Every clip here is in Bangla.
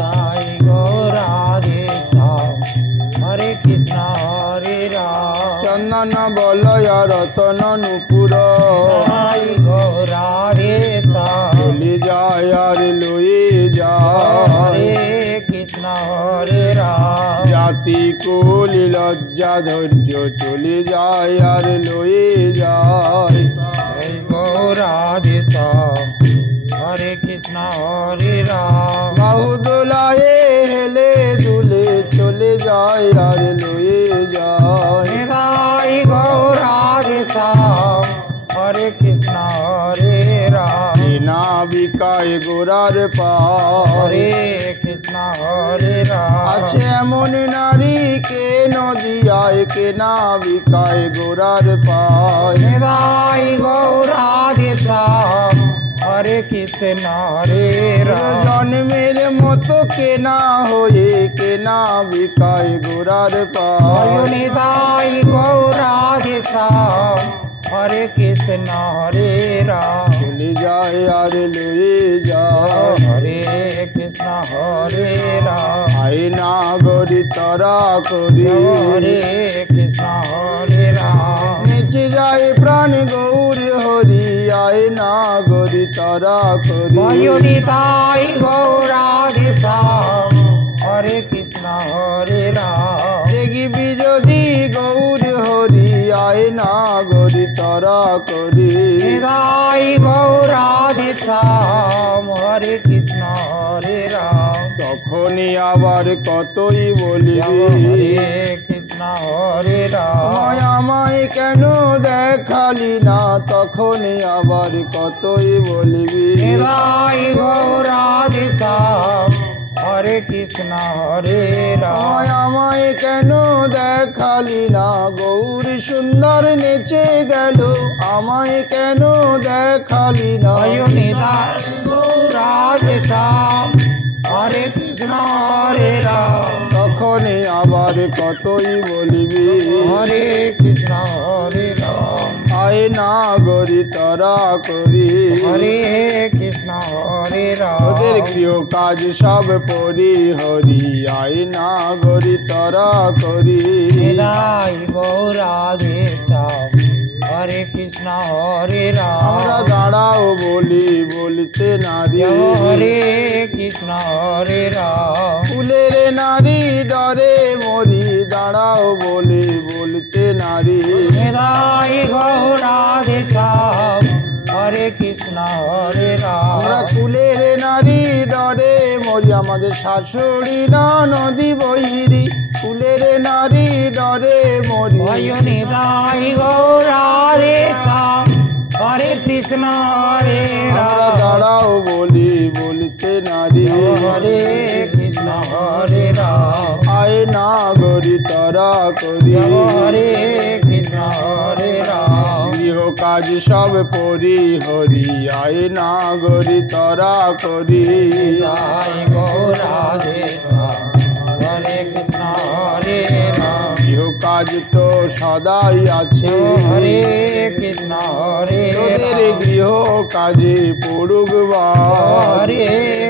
নিতাই গৌরাধে শ্যাম হরে কৃষ্ণ হরে রাম চন্দন বলয় রতন নুপুর নিতাই গৌরাধে শ্যাম চলে যায় আর লয়ে হরে যায় কৃষ্ণ হরে রাম জাতি কুল লজ্জা ধৈর্য চলে যায় আর লয়ে যায় জয় গৌরাধে শ্যাম হরে কৃষ্ণ হরে রাম বাহু দোলায়ে হেলে দুলে চলে যায় আর লয়ে যায় নিতাই গৌরাধে শ্যাম হরে কৃষ্ণ হরে রাম না বিকায় গোরার হরে পায় কৃষ্ণ হরে রাম আছে এমন নারী কে নদিয়ায় কে না বিকায় গোরার পায় নিতাই গৌরাধে শ্যাম হরে কৃষ্ণ হরে রাম জন্মের মতো কে না হয়ে কে না বিকায় গোরার পায় নিতাই গৌরাধে শ্যাম হরে কৃষ্ণ হরে রাম চলে যায় আর লয়ে যায় হরে কৃষ্ণ হরে রাম আয় না গরি তরা করি হরে কৃষ্ণ হরে রাম নিচে যায় প্রাণ গৌর হরি আয় না গরি তরা করি নিতাই গৌরাধে শ্যাম হরে কৃষ্ণ হরে রাম দেখিবি যদি গৌর হরি আয় না গরি তরা করি নিতাই গৌরাধে শ্যাম হরে কৃষ্ণ হরে রাম তখনই আবার কতই বলিবি হরে কৃষ্ণ হরে রাম আমায় কেন দেখালি না তখনই আবার কতই বলিবি নিতাই গৌরাধে শ্যাম হরে কৃষ্ণ হরে রাম আমায় কেন দেখালি না গৌর সুন্দর নেচে গেল আমায় কেন দেখালি না নিতাই গৌরাধে শ্যাম হরে কৃষ্ণ হরে রাম তখনই আবার কতই বলিবি হরে কৃষ্ণ হরে রাম আয় না গরি তরা করি হরে কৃষ্ণ হরে রাম ওদের গৃহ কাজ সব পরি হরি আয় না গরি তরা করি নিতাই গৌরাধে শ্যাম হরে কৃষ্ণ হরে আমরা রাম দাঁড়াও বলি বলিতে নারী হরে কৃষ্ণ হরে রাম ফুলের নারী ডরে মরি দাঁড়াও বলি বলিতে নারী নিতাই গৌরাধে শ্যাম হরে কৃষ্ণ হরে আমরা রাম ফুলের নারী ডরে মরি আমাদের শাশুড়ি না নদী বহিরি ফুলের নারী ডরে মরি নিতাই গৌরাধে শ্যাম হরে কৃষ্ণ হরে আমরা রাম দাঁড়াও বলি বলিতে নারী হরে কৃষ্ণ হরে রাম আয় না গরি তরা করি হরে কৃষ্ণ হরে রাম গৃহ কাজ সব পরি হরি আয় না গরি তরা করি নিতাই গৌরাধে শ্যাম হরে কৃষ্ণ হরে রাম গৃহ কাজ তো সদাই আছে হরে কৃষ্ণ হরে তোদের রাম গৃহ কাজে পড়ুক হরে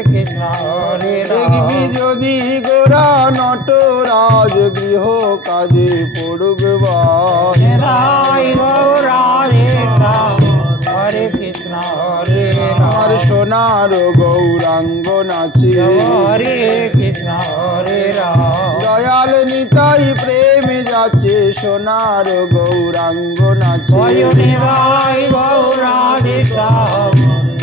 কৃষ্ণ হরে দেখবি রাম যদি গোরা নটরাজ গৃহ কাজে পড়ুক নিতাই গৌরাধে শ্যাম হরে কৃষ্ণ হরে আর রাম সোনার গৌরাঙ্গ নাচি হরে কৃষ্ণ হরে রাম দয়াল নিতাই প্রেম যাচ্ছে সোনার গৌরাঙ্গ নাচে নিতাই গৌরাধে শ্যাম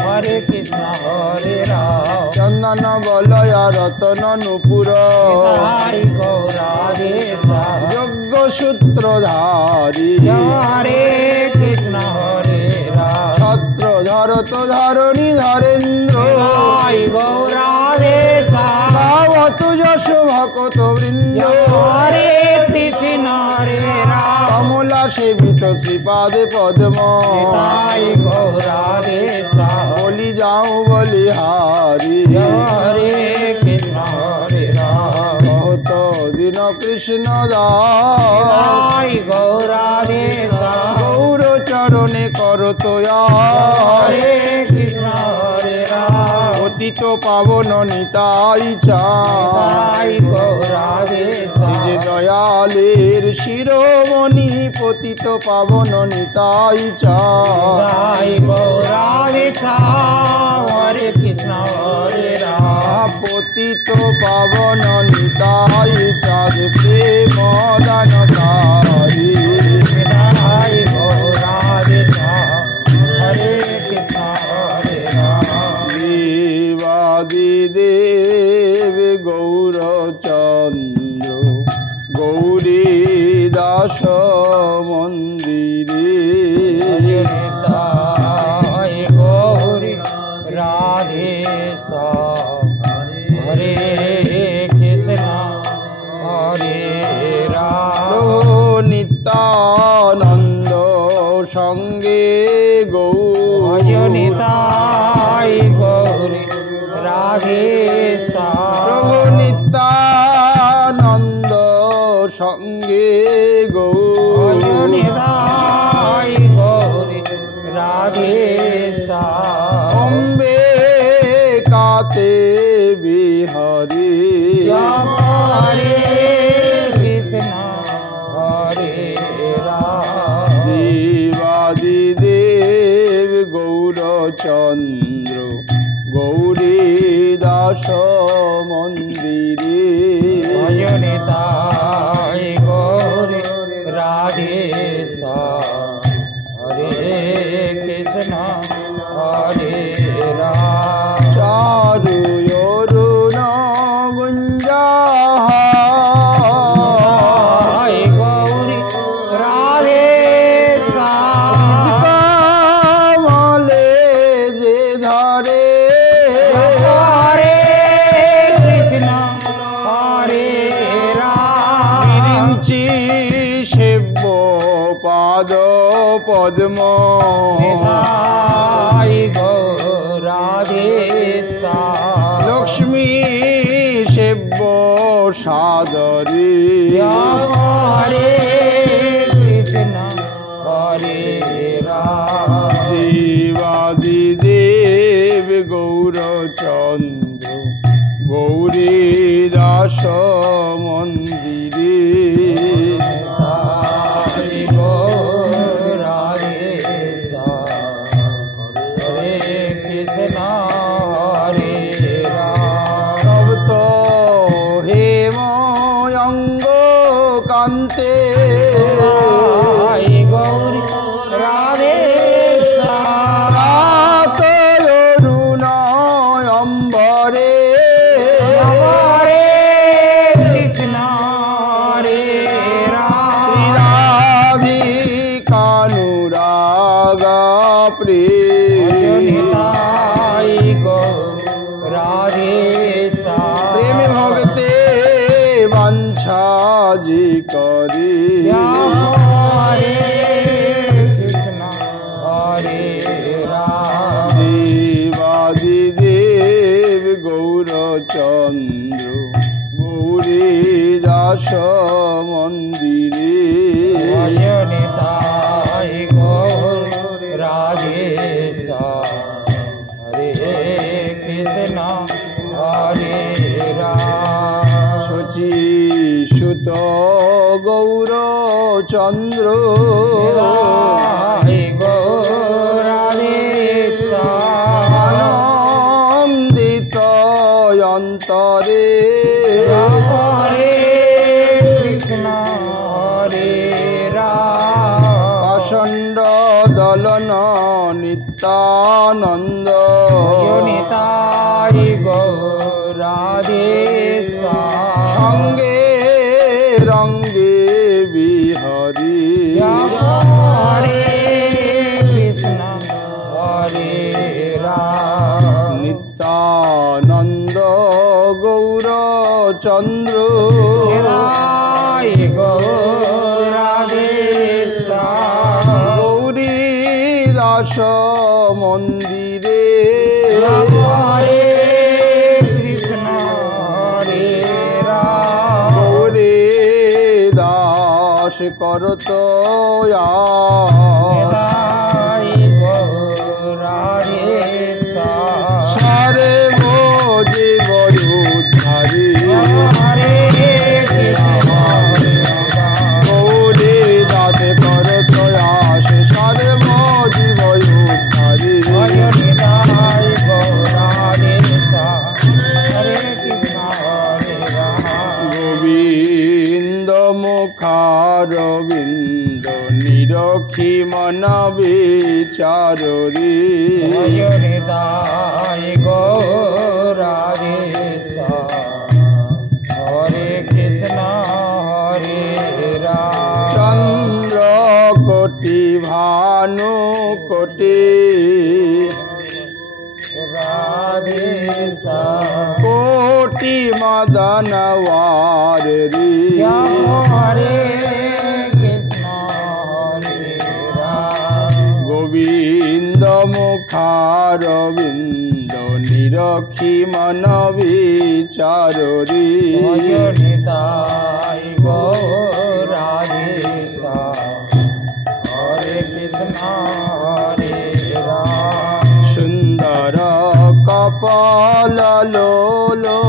হরে কৃষ্ণ হরে রাম চন্দন বলয়া রতন নুপুর নিতাই গৌরাধে শ্যাম যজ্ঞ সূত্রধারী হরে কৃষ্ণ হরে রাম ছত্র ধর তো ধরণী ধরেন্দ্র নিতাই গৌরাধে শ্যাম গাবত যশ ভকত বৃন্দ হরে কৃষ্ণ হরে রাম কমলা সেবিত শ্রীপাদে পদ্ম নিতাই গৌরাধে শ্যাম বলি যাও বলি হারি হরে কৃষ্ণ হরে রাম কত দিন কৃষ্ণ দাস নিতাই গৌরাধে শ্যাম গৌর চরণে কর তোয়া হরে কৃষ্ণ হরে রাম পতিত পাবন নিতাই চাঁদ নিতাই গৌরাধে যে দয়ালের শিরোমণি পতিত পাবন নিতাই চাঁদ নিতাই গৌরাধে হরে কৃষ্ণ হরে রাম পতিত পাবন নিতাই চাঁদ প্রেম দানকারী নিতাই গৌরাধে হরে কৃষ্ণ হরে রাম দেবাদি দেব গৌরচন্দ্র গৌরী দাস মন্দিরে নিতাই গৌরী রাধে হরে কৃষ্ণ হরে রাম প্রভু নিত্যানন্দ সঙ্গে ভজ নিতাই গৌরী রাধে প্রভু নিত্যানন্দ সঙ্গে ভজ নিতাই গৌরী রাধে অম্বে কাতে বিহারী হরে কৃষ্ণ হরে রাম দেবাদি দেব গৌরচন্দ্র গৌরী দাস মন্দিরে ভজ নিতাই গৌরী রাধে হরে কৃষ্ণ হরে রাম চারু অরুণ গুঞ্জাহা নিতাই গৌরী রাধে কমলে যে ধরে হরে কৃষ্ণ হরে রাম বিরিঞ্চি সেব্য পাদ পদ্ম নিতাই গৌরাধে লক্ষ্মী সেব্য সাদরে হরে কৃষ্ণ হরে রাম দেবাদি দেব গৌরচন্দ্র গৌরী দাস মন্দিরে নিতাই গৌরাধে হরে কৃষ্ণ হরে রাম সপ্ত হেময়ঙ্গ কান্তে নিতাই গৌরী রাধে অম্বরে হরে কৃষ্ণ হরে রাম রাধিকানুরাগা প্রেম নিতাই গৌরাধে প্রেম ভক্তে বাঞ্ছাজি করে হরে কৃষ্ণ হরে রাম দেবাদি দেব গৌরচন্দ্র গৌরী দাস মন্দিরে ভজ নিতাই গৌরাধে হরে কৃষ্ণ হরে রাম শচী সুত গৌরচন্দ্র নিতাই গৌরাধে আনন্দিত অন্তরে হরে কৃষ্ণ হরে রাম পাষণ্ড দলন নিত্যানন্দ নিতাই গৌরাধে সঙ্গে রঙ্গে বিহরি হরে কৃষ্ণ হরে রাম নিত্যানন্দ গৌরচন্দ্র নিতাই গৌরাধে গৌরী দাস মন্দিরে হরে কৃষ্ণ হরে রাম গৌরী দাস করত নিতাই গৌরাধে সারে নিরক্ষী মন বিচারি জয় নিতাই গৌরাধে হরে কৃষ্ণ হরে রাম চন্দ্র কোটি ভানু কোটি রাধে কোটি মদন ওয়ারি হরে কৃষ্ণ হরে রাম গোবিন্দ মুখারবিন্দ নিরক্ষী মন বিচারি জয় নিতাই গৌরাধে হরে কৃষ্ণ হরে রাম সুন্দর কপাল লোলো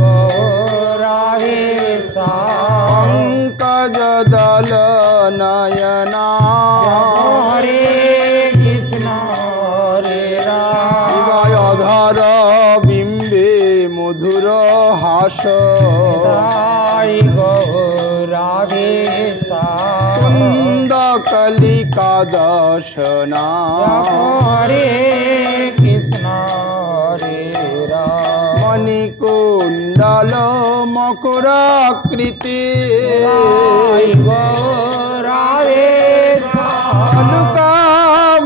গৌরাধে পঙ্কজ দল নয়না হরে কৃষ্ণ হরে রাম অধর বিম্বে মধুর হাস তাই গৌরাধে কুন্দ কলিকা দর্শনা হরে কৃষ্ণ হরে রাম মণিকুণ্ডল মকরাকৃতি তাই গৌরাধে অলুকা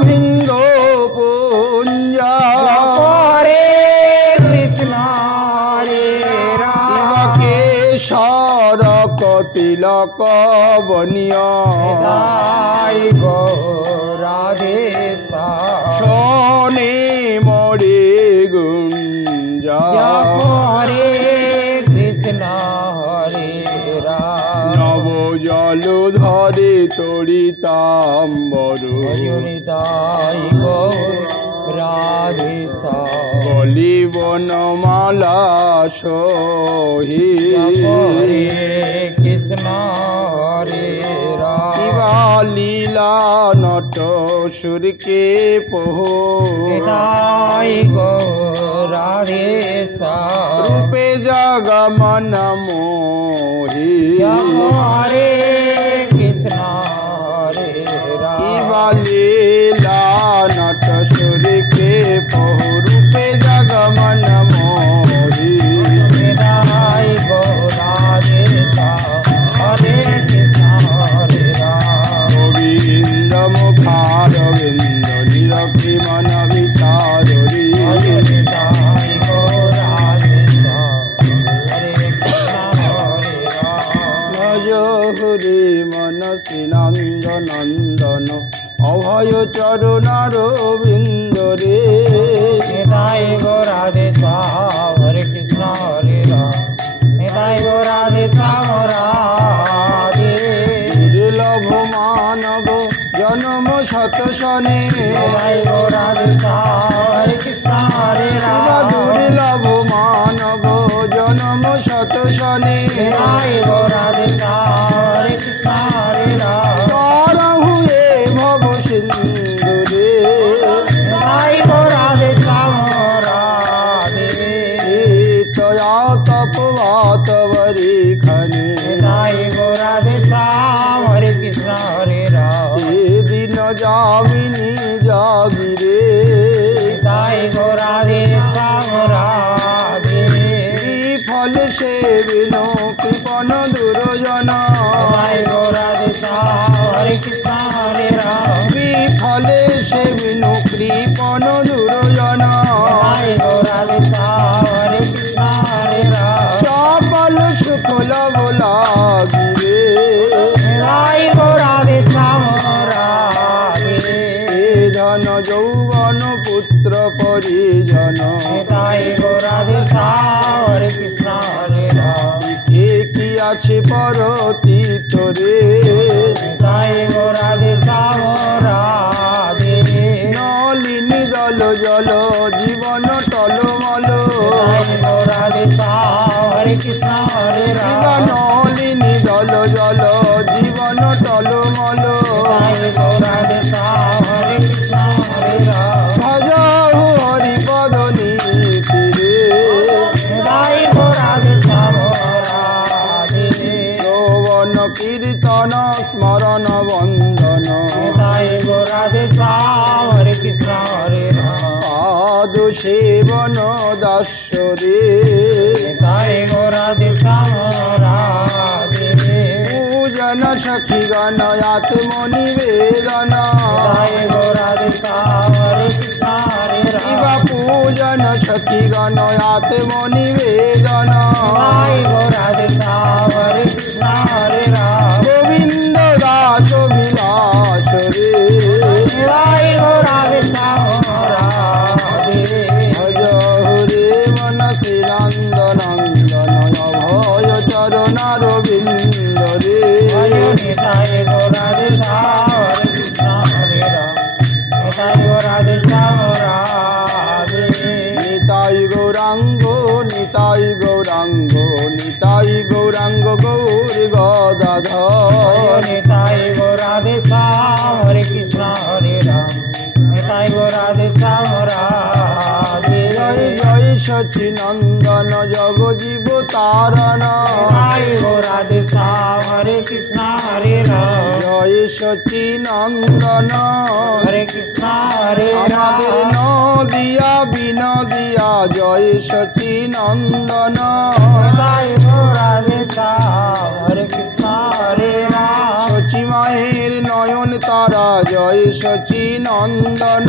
ভিঙ্গ পুঞ্জা হরে কৃষ্ণ হরে রাম কেশর কতিলক বনিয় তাই গৌরাধে শোনে মরে গুঞ্জা হরে কৃষ্ণ হরে রাম নব জল ধরে তরিতাম্বর নিতাই গৌরাধে বলি বনমালা সোহি হরে কৃষ্ণ হরে রাম শিবা লীলা নট সুরকে পোহ তাই গৌরাধে রূপে জগমন মোহি হরে কৃষ্ণ হরে রাম শিবা লীলা নট সুরকে পোহ রূপে জগমন মোহি তাই গৌরাধে হরে কৃষ্ণ হরে রাম গোবিন্দ মুখারবিন্দ নিরক্ষী মন বিচারি তাই গৌরাধে হরে কৃষ্ণ হরে রাম নজ হরি মনসী নন্দ নন্দন অভয় চরণার বিন্দরে নিতাই গৌরাধে হরে কৃষ্ণ হরে রাম নিতাই গৌরাধে রাধে দুর্লভ মানব জন্ম শতশনে নিতাই গৌরাধে হরে কৃষ্ণ হরে রাম দুর্লভ মানব জন্ম শতশনে নিতাই গৌরাধে হরে কৃষ্ণ হরে রাম করহু এ ভব সিন্ধুরে নিতাই গৌরাধে রাধে তয়া তপবাত বরি খনে নিতাই গৌরাধে হরে কৃষ্ণ হরে রাম এ দিন যামিনী জাগিরে নিতাই গৌরাধে রাধে ফল সে বিনো কৃপন দুর্জন নিতাই গৌরাধে হরে কৃষ্ণ হরে রাম ফলে সে বিনো কৃপন দুর্জন নিতাই গৌরাধে হরে কৃষ্ণ হরে রাম সকল শুক্ল লাগিরে নিতাই গৌরাধে রাধে এ ধন যৌবন পুত্র পরিজন নিতাই গৌরাধে হরে কৃষ্ণ হরে রাম এ কি আছে পরতীতরে নিতাই গৌরাধে রাধে নলিনী দল জল জীবন টলমল নিতাই গৌরাধে হরে কৃষ্ণ হরে শিব রাম নলিনী দল জল জীবন টলমল নিতাই গৌরাধে হরে কৃষ্ণ হরে রাম ভজাহু হরিপদ নীতিরে নিতাই গৌরাধে রাধে শ্রবণ কীর্তন স্মরণ বন্দন নিতাই গৌর রাধে শ্যাম হরে কৃষ্ণ হরে রাম পাদ সেবন দাস্য রে নিতাই গৌর রাধে শ্যাম রাধে পূজন সখী গণ আত্মনিবেদন নিতাই গৌর রাধে শ্যাম হরে কৃষ্ণ হরে রাম শিবা পূজন সখী গণ আত্মনিবেদন নিতাই গৌর রাধে শ্যাম হরে কৃষ্ণ হরে রাম গোবিন্দ দাস বিলাস রে নিতাই গৌর রাধে শ্যাম রাধে ভজ হরে মনসী নন্দনন্দন অভয় চরণার বিন্দ রে নিতাই গৌর রাধে শ্যাম হরে কৃষ্ণ হরে রাম নিতাই গৌর রাধে শ্যাম রাধে নিতাই গৌরাঙ্গ নিতাই গৌরাঙ্গ নিতাই গৌরাঙ্গ গৌর গদাধর নিতাই গৌর রাধে শ্যাম হরে কৃষ্ণ হরে রাম নিতাই গৌর রাধে শ্যাম রাধে জয় জয় সচিনন্দন জগ জীব তারণ নিতাই গৌর রাধে শ্যাম হরে কৃষ্ণ হরে রাম জয় সচিনন্দন হরে কৃষ্ণ হরে আমাদের রাম নদিয়া বিনদিয়া জয় সচিনন্দন নিতাই গৌর রাধে শ্যাম হরে কৃষ্ণ হরে রাম সচি মায়ের নয়ন তারা জয় সচিনন্দন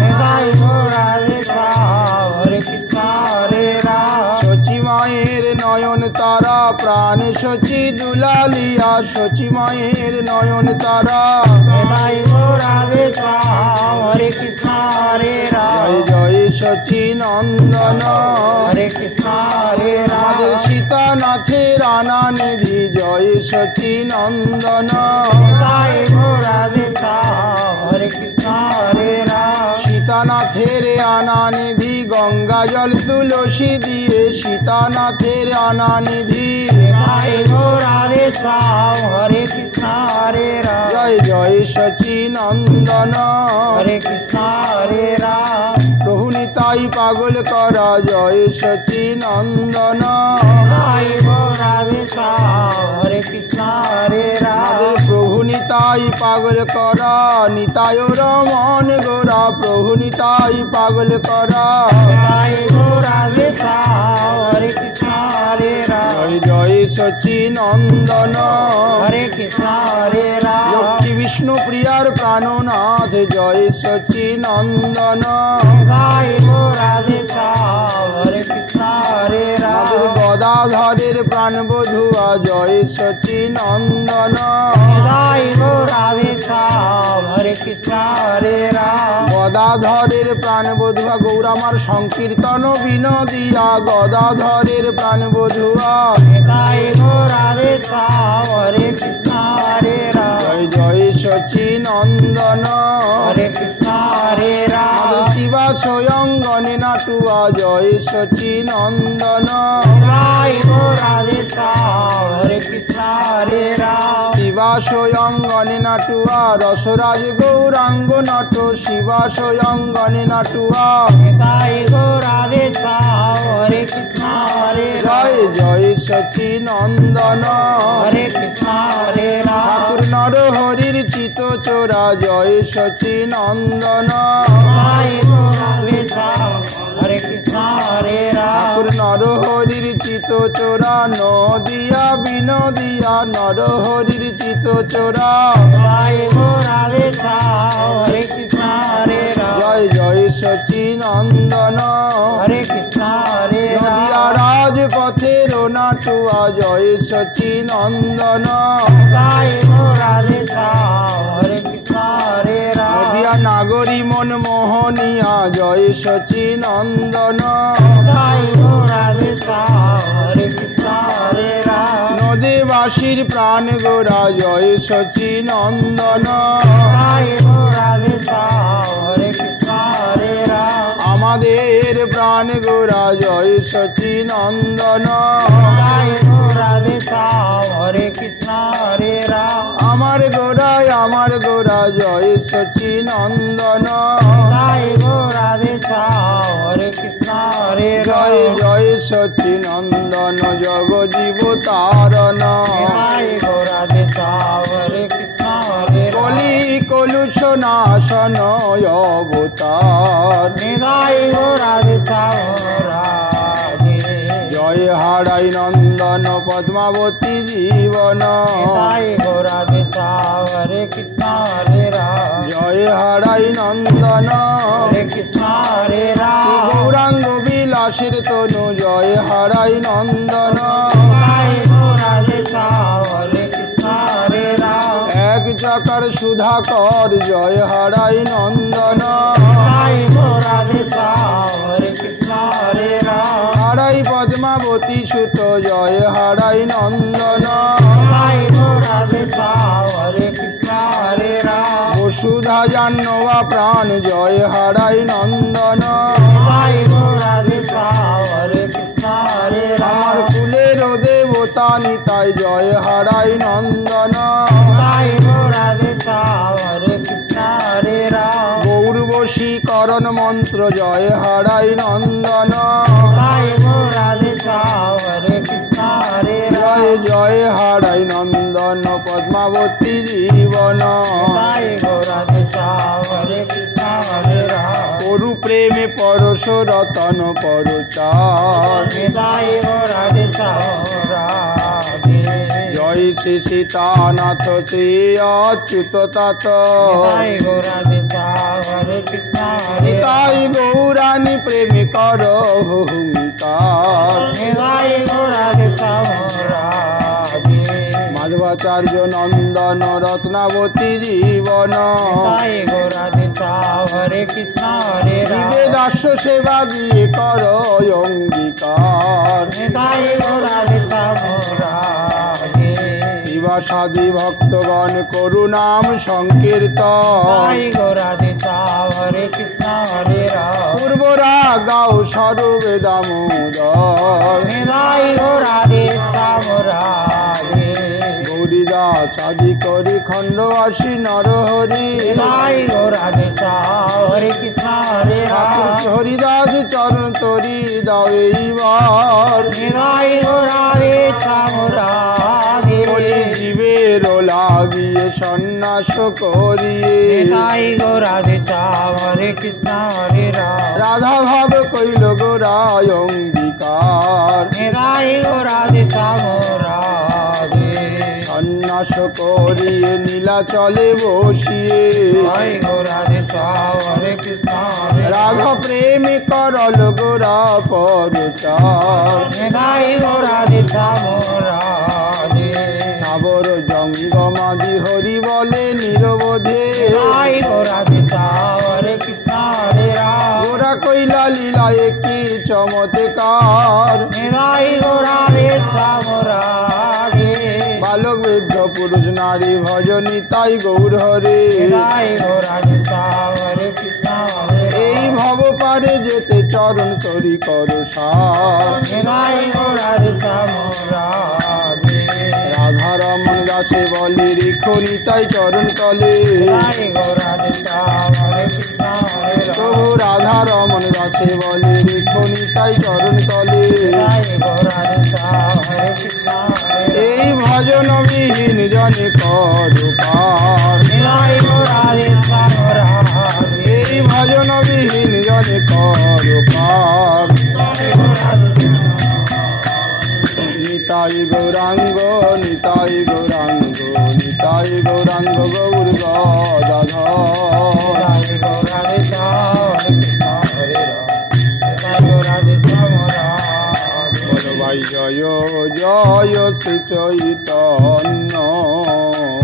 নিতাই গৌর রাধে শ্যাম হরে কৃষ্ণ হরে রাম সচি মায়ের নয়ন তারা প্রাণ সচি দুলালিয়া সচি মায়ের নয়ন তারা নিতাই গৌর রাধে শ্যাম হরে কৃষ্ণ হরে রাম জয় জয় সচিনন্দন হরে কৃষ্ণ হরে রাম আমাদের সীতানাথের আনানিধি জয় সচিনন্দন নিতাই গৌর রাধে শ্যাম হরে কৃষ্ণ হরে রাম সীতানাথের আনানিধি গঙ্গা জল তুলসী দিয়ে সীতানাথের আনানিধি নিতাই গৌর রাধে শ্যাম হরে কৃষ্ণ হরে রাম জয় জয় সচিনন্দন হরে কৃষ্ণ হরে রাম প্রভু নিতাই পাগল করা জয় সচিনন্দন নিতাই গৌর রাধে শ্যাম হরে কৃষ্ণ হরে রাম আমাদের প্রভু নিতাই পাগল করা নিতায় রমন গোরা প্রভু নিতাই পাগল করা নিতাই গৌর রাধে শ্যাম হরে কৃষ্ণ হরে রাম জয় জয় সচিনন্দন হরে কৃষ্ণ হরে রাম লক্ষ্মী বিষ্ণু প্রিয়ার প্রাণনাথ জয় সচিনন্দন নিতাই গৌর রাধে শ্যাম হরে কৃষ্ণ হরে রাম আমাদের গদাধরের প্রাণবধুয়া জয় সচিনন্দন নিতাই গৌর রাধে শ্যাম হরে কৃষ্ণ হরে রাম গদাধরের প্রাণবধুয়া গৌরামার সংকীর্তন বিনোদিয়া গদাধরের প্রাণবধুয়া নিতাই গৌর রাধে শ্যাম হরে কৃষ্ণ হরে রাম জয় জয় সচিনন্দন হরে কৃষ্ণ হরে রাম আমাদের শিবা স্বয়ং গণে নাটুয়া জয় সচিনন্দন নিতাই গৌর রাধে শ্যাম হরে কৃষ্ণ হরে রাম শিবা স্বয়ং গণে নাটুয়া রসরাজ গৌরাঙ্গ নট শিবা স্বয়ং গণে নাটুয়া নিতাই গৌর রাধে শ্যাম হরে কৃষ্ণ হরে রাম জয় জয় সচিনন্দন হরে কৃষ্ণ হরে রাম ঠাকুর নর হরির চিত চোরা জয় সচিনন্দন নিতাই গৌর রাধে শ্যাম হরে কৃষ্ণ হরে রাম ঠাকুর নর হরির চিত চোরা নদিয়া বিনদিয়া নর হরির চিত চোরা নিতাই গৌর রাধে শ্যাম হরে কৃষ্ণ হরে রাম জয় জয় সচিনন্দন হরে কৃষ্ণ হরে নদিয়া রাম রাজপথের নাটুয়া জয় সচিনন্দন নিতাই গৌর রাধে শ্যাম হরে কৃষ্ণ হরে রাম নদিয়া নাগরী মন মোহনিয়া জয় সচিনন্দন নিতাই গৌর রাধে শ্যাম হরে কৃষ্ণ হরে রাম নদীবাসীর প্রাণ গোরা জয় সচিনন্দন নিতাই গৌর রাধে শ্যাম হরে কৃষ্ণ হরে রাম আমাদের প্রাণ গোরা জয় সচিনন্দন নিতাই গৌর রাধে শ্যাম হরে কৃষ্ণ হরে রাম আমার গোরা জয় সচিনন্দন নিতাই গৌর রাধে শ্যাম হরে কৃষ্ণ হরে জয় রাম জয় সচিনন্দন জগ জীব তারণ নিতাই গৌর রাধে শ্যাম হরে কৃষ্ণ হরে দোষ নাশন অবতার নিতাই গৌরাধে শ্যামরাধে জয় হারাই নন্দন পদ্মাবতী জীবন নিতাই গৌরাধে শ্যাম হরে কৃষ্ণ হরে রাম জয় হারাই নন্দন হরে কৃষ্ণ হরে রাম গৌরাঙ্গ বিলাসের তনু জয় হারাই নন্দন নিতাই গৌরাধে শ্যাম হরে কৃষ্ণ হরে রাম এক চকর সুধাকর জয় হারাই নন্দন নিতাই গৌরাধে শ্যাম হরে কৃষ্ণ হরে রাম হারাই পদ্মাবতী সুত জয় হারাই নন্দন নিতাই গৌরাধে শ্যাম হরে কৃষ্ণ হরে রাম বসুধা জাহ্নবা প্রাণ জয় হারাই নন্দন নিতাই গৌরাধে শ্যাম হরে কৃষ্ণ হরে আমার রাম কুলের দেবতা নিতাই জয় হারাই নন্দন নিতাই গৌরাধে শ্যাম হরে কৃষ্ণ হরে রাম গৌর বশীকরণ মন্ত্র জয় হারাই নন্দন নিতাই গৌরাধে শ্যাম হরে কৃষ্ণ হরে রাম জয় জয় হারাই নন্দন পদ্মাবতী জীবন নিতাই গৌরাধে শ্যাম হরে কৃষ্ণ হরে রাম করু প্রেমে পরশ রতন পরচার নিতাই গৌরাধে শ্যাম রাধে জয় শ্রী সীতানাথ শ্রী অচ্যুত তাত নিতাই গৌরাধে শ্যাম হরে কৃষ্ণ হরে নিতাই গৌরানী প্রেমে কর হুঙ্কার নিতাই গৌরাধে শ্যাম রাধে মাধবাচার্য নন্দন রত্নাবতী জীবন নিতাই গৌরাধে শ্যাম হরে কৃষ্ণ হরে রাম দাস্য সেবা দিয়ে কর অঙ্গীকার নিতাই গৌরাধে শ্যাম রাধে শিবাসাদি ভক্তগণ করুনাম সংকীর্তন নিতাই গৌরাধে শ্যাম হরে কৃষ্ণ হরে রাম পূর্বরা গাও সর্বে দামোদর নিতাই গৌরাধে শ্যাম রাধে গৌরীদাস আদি করি খণ্ডবাসী নরহরি নিতাই গৌরাধে শ্যাম হরে কৃষ্ণ হরে রাম হরিদাস চরণ তরি দাও এইবার নিতাই গৌরাধে শ্যাম রাধে জীবের লাগিয়ে সন্ন্যাস করিয়ে নিতাই গৌরাধে শ্যাম হরে কৃষ্ণ হরে রাম রাধা ভাব কইল গোরায় অঙ্গীকার নিতাই গৌরাধে শ্যাম রাধে সন্ন্যাস করিয়ে নীলাচলে বসিয়ে নিতাই গৌরাধে শ্যাম হরে কৃষ্ণ হরে রাম রাধা প্রেমে করল গোরা পরচার নিতাই গৌরাধে শ্যাম রাধে সাবর জঙ্গমাদি হরি বলে নিরবধে নিতাই গৌরাধে শ্যাম হরে কৃষ্ণ হরে রাম গোরা কইলা লীলায় কি চমৎকার নিতাই গৌরাধে শ্যাম রাধে বালক বৃদ্ধ পুরুষ নারী ভজনী তাই গৌর হরে নিতাই গৌরাধে শ্যাম হরে কৃষ্ণ হরে এই রাম ভব পারে যেতে চরণ তরি কর সার নিতাই গৌরাধে শ্যাম রাধে রাধা রমন দাসে বলে রেখো নিতাই চরণ তলে নিতাই গৌরাধে শ্যাম হরে কৃষ্ণ হরে রাম প্রভু রাধা রমন দাসে বলে রেখো নিতাই চরণ তলে নিতাই গৌরাধে শ্যাম হরে কৃষ্ণ হরে রাম এই ভজন বিহীন জনে কর পার নিতাই গৌরাধে শ্যাম রাধে এই ভজন বিহীন জনে কর পার নিতাই গৌরাঙ্গ নিতাই গৌরাঙ্গ নিতাই গৌরাঙ্গ গৌর গদাধর নিতাই গৌরাধে শ্যাম হরে কৃষ্ণ হরে রাম নিতাই গৌরাধে শ্যাম রাধে বল ভাই জয় জয় শ্রী চৈতন্য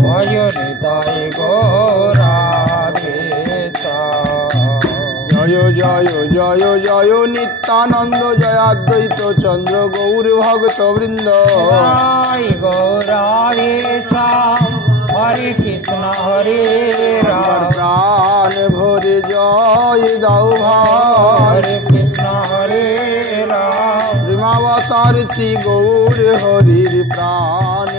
ভয় নিতাই গৌরাধে শ্যাম জয় জয় জয় জয় নিত্যানন্দ জয় অদ্বৈত চন্দ্র গৌর ভগত বৃন্দ নিতাই গৌরাধে শ্যাম হরে কৃষ্ণ হরে রাম প্রাণ ভরে জয় দাও ভাই হরে কৃষ্ণ হরে রাম প্রেমাবতার শ্রী গৌর হরির প্রাণ